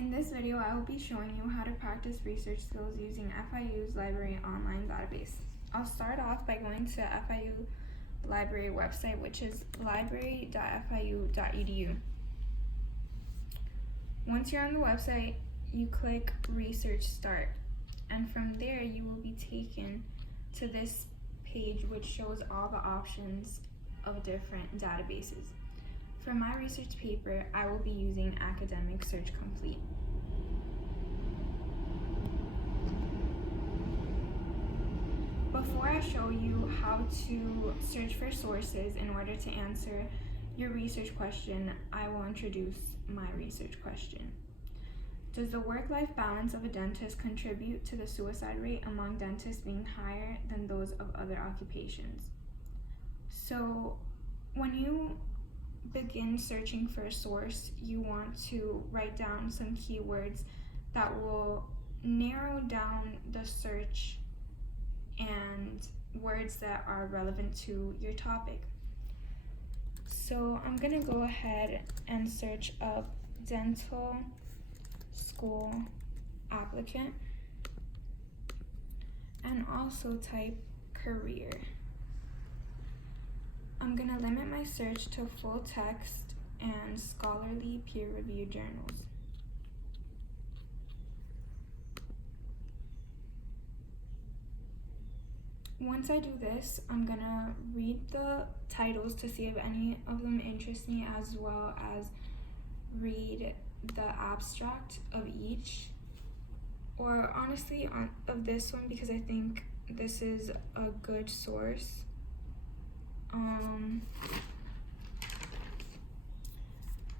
In this video, I will be showing you how to practice research skills using FIU's library online database. I'll start off by going to FIU library website, which is library.fiu.edu. Once you're on the website, you click Research Start, and from there you will be taken to this page which shows all the options of different databases. For my research paper, I will be using Academic Search Complete. Before I show you how to search for sources in order to answer your research question, I will introduce my research question. Does the work-life balance of a dentist contribute to the suicide rate among dentists being higher than those of other occupations? So when you begin searching for a source, you want to write down some keywords that will narrow down the search and words that are relevant to your topic. So I'm gonna go ahead and search up dental school applicant and also type career. I'm gonna limit my search to full text and scholarly peer-reviewed journals. Once I do this, I'm gonna read the titles to see if any of them interest me, as well as read the abstract of each, or honestly of this one, because I think this is a good source.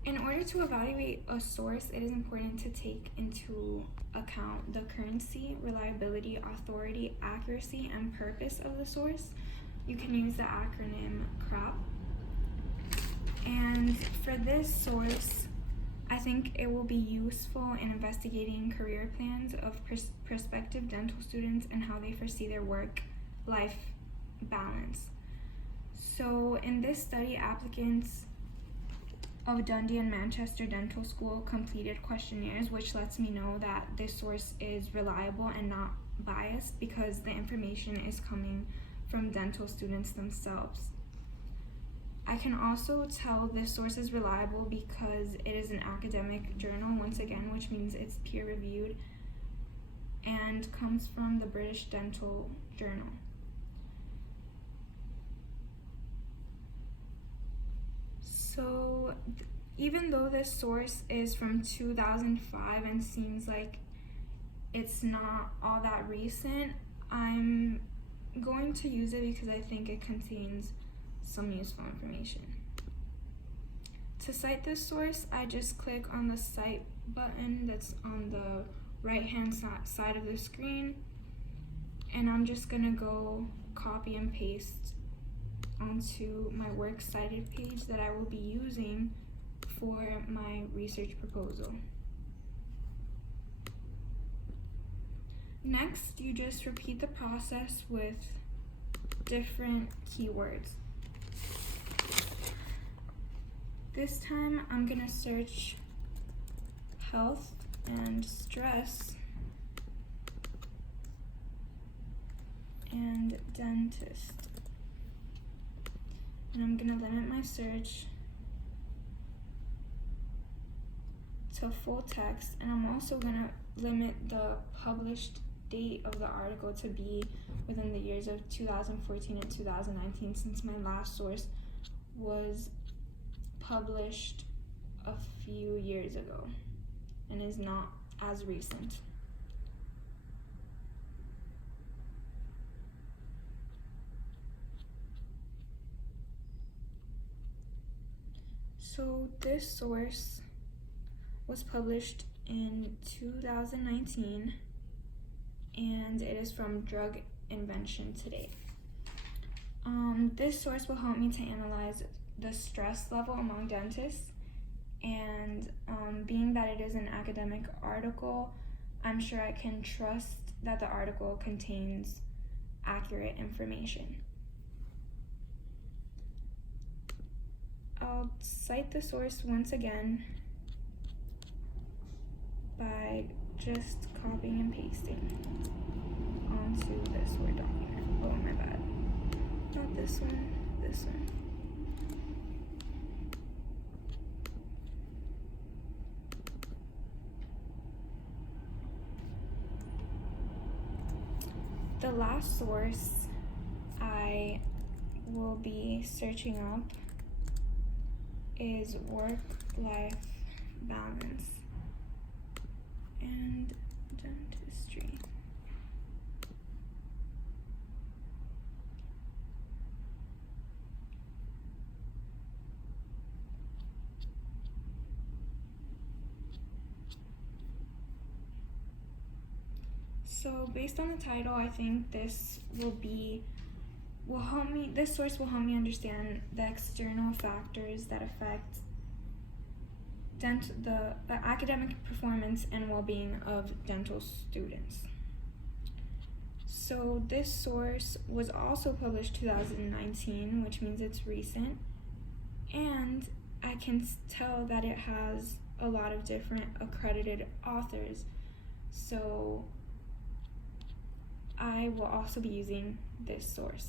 In order to evaluate a source, it is important to take into account the currency, reliability, authority, accuracy, and purpose of the source. You can use the acronym CRAP. And for this source, I think it will be useful in investigating career plans of prospective dental students and how they foresee their work-life balance. So in this study, applicants of Dundee and Manchester Dental School completed questionnaires, which lets me know that this source is reliable and not biased because the information is coming from dental students themselves. I can also tell this source is reliable because it is an academic journal, once again, which means it's peer-reviewed and comes from the British Dental Journal. So even though this source is from 2005 and seems like it's not all that recent, I'm going to use it because I think it contains some useful information. To cite this source, I just click on the Cite button that's on the right-hand side of the screen, and I'm just gonna go copy and paste onto my works cited page that I will be using for my research proposal. Next, you just repeat the process with different keywords. This time, I'm gonna search health and stress and dentist. And I'm gonna limit my search to full text, and I'm also gonna limit the published date of the article to be within the years of 2014 and 2019, since my last source was published a few years ago and is not as recent. So this source was published in 2019 and it is from Drug Invention Today. This source will help me to analyze the stress level among dentists, and being that it is an academic article, I'm sure I can trust that the article contains accurate information. I'll cite the source once again. just copying and pasting onto this Word document. Oh, my bad. Not this one, this one. The last source I will be searching up is work-life balance and dentistry. So based on the title, I think this this source will help me understand the external factors that affect the academic performance and well-being of dental students. So this source was also published 2019, which means it's recent, and I can tell that it has a lot of different accredited authors. So I will also be using this source.